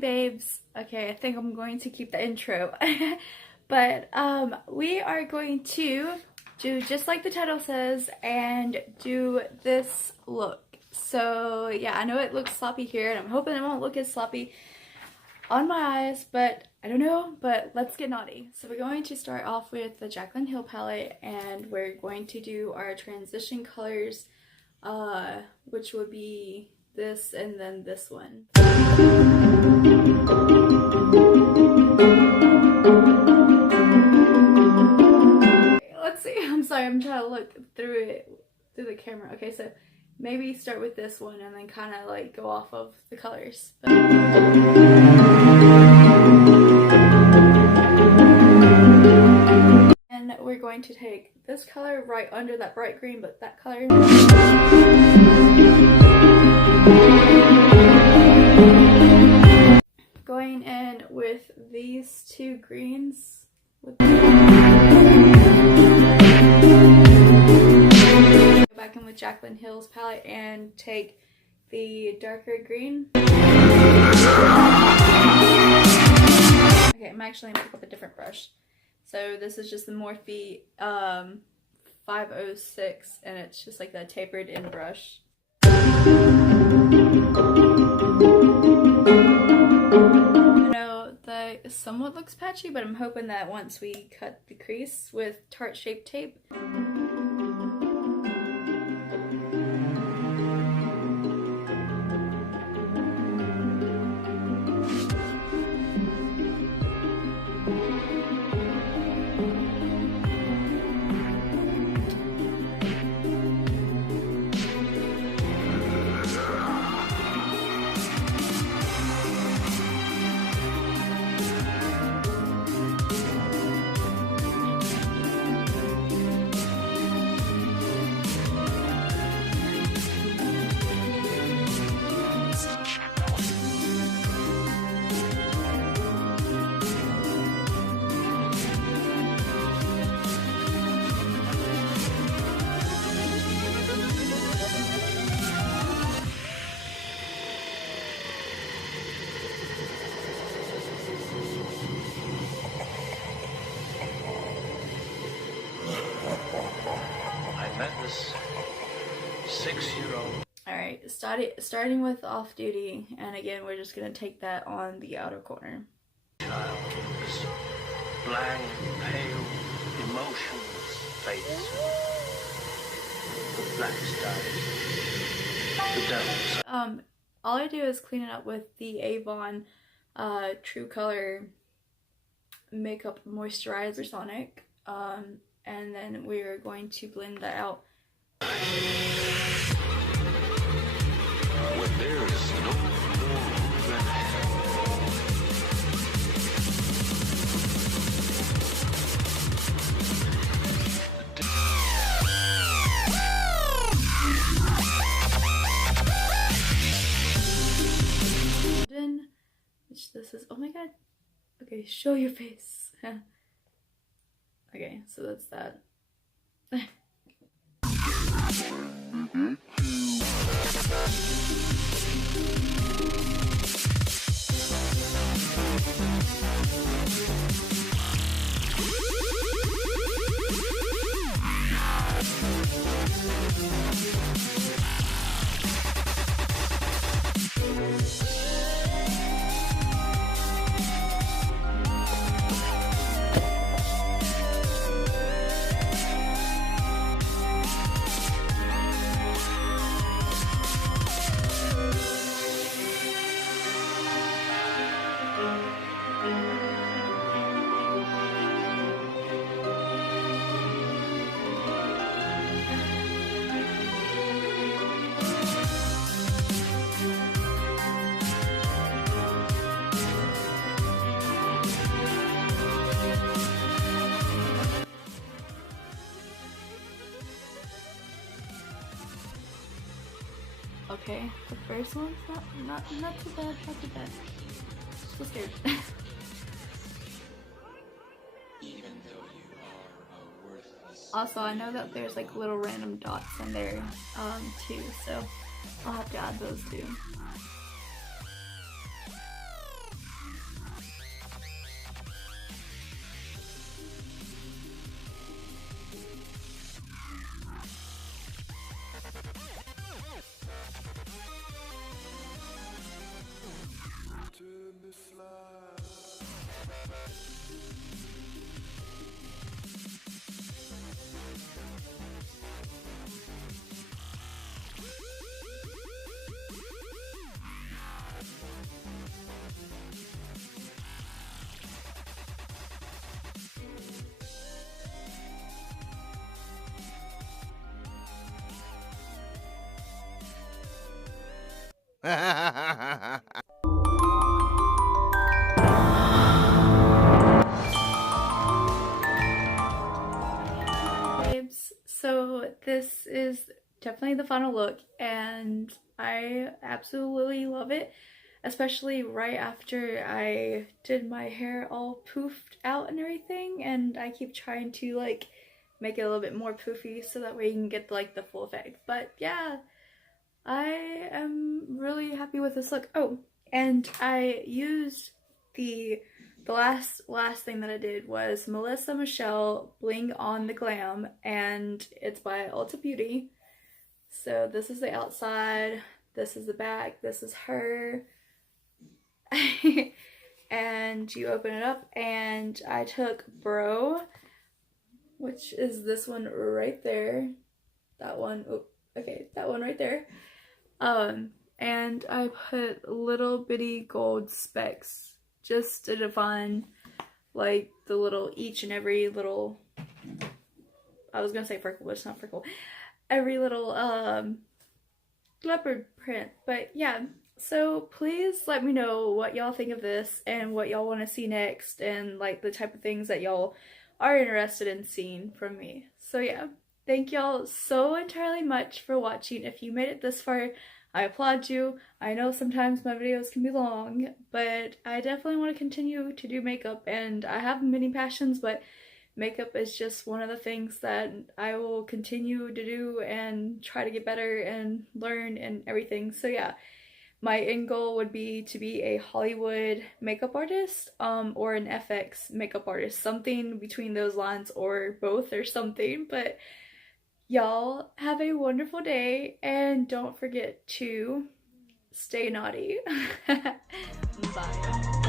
babes. Okay, I think I'm going to keep the intro. But we are going to do just like the title says and do this look. So yeah, I know it looks sloppy here and I'm hoping it won't look as sloppy on my eyes, but I don't know. But let's get naughty. So we're going to start off with the Jaclyn Hill palette and we're going to do our transition colors, which would be this and then this one. Let's see. I'm sorry, I'm trying to look through the camera. Okay, so maybe start with this one and then kind of like go off of the colors. And we're going to take this color right under that bright green, but that color. Going in with these two greens. Go back in with Jaclyn Hill's palette and take the darker green. Okay, I'm actually gonna pick up a different brush. So this is just the Morphe 506 and it's just like the tapered in brush. I know that somewhat looks patchy, but I'm hoping that once we cut the crease with tart shaped tape. Alright, starting with Off Duty, and again we're just going to take that on the outer corner. Child, this blank, pale, emotionless face. The black skies. The devils. All I do is clean it up with the Avon True Color Makeup Moisturizer Supersonic, and then we're going to blend that out. When there is no more room than hell. Which this is, oh my god. Okay, show your face. Okay, so that's that. Okay, the first one's not too bad, not too bad. So scared. Also, I know that there's like little random dots in there too, so I'll have to add those too. Babes, so this is definitely the final look and I absolutely love it, especially right after I did my hair all poofed out and everything, and I keep trying to like make it a little bit more poofy so that way you can get like the full effect. But yeah, I am really happy with this look. Oh, and I used the last thing that I did was Melissa Michelle Bling on the Glam, and it's by Ulta Beauty. So this is the outside, this is the back, this is her. And you open it up, and I took Bro, which is this one right there. That one, oh, okay, that one right there. And I put little bitty gold specks just to define like the little, each and every little, I was gonna say freckle, but it's not freckle, every little leopard print. But yeah, so please let me know what y'all think of this and what y'all want to see next, and like the type of things that y'all are interested in seeing from me. So yeah, thank y'all so entirely much for watching. If you made it this far, I applaud you. I know sometimes my videos can be long, but I definitely want to continue to do makeup, and I have many passions, but makeup is just one of the things that I will continue to do and try to get better and learn and everything. So yeah, my end goal would be to be a Hollywood makeup artist, or an FX makeup artist, something between those lines, or both or something. But y'all have a wonderful day, and don't forget to stay naughty. Bye.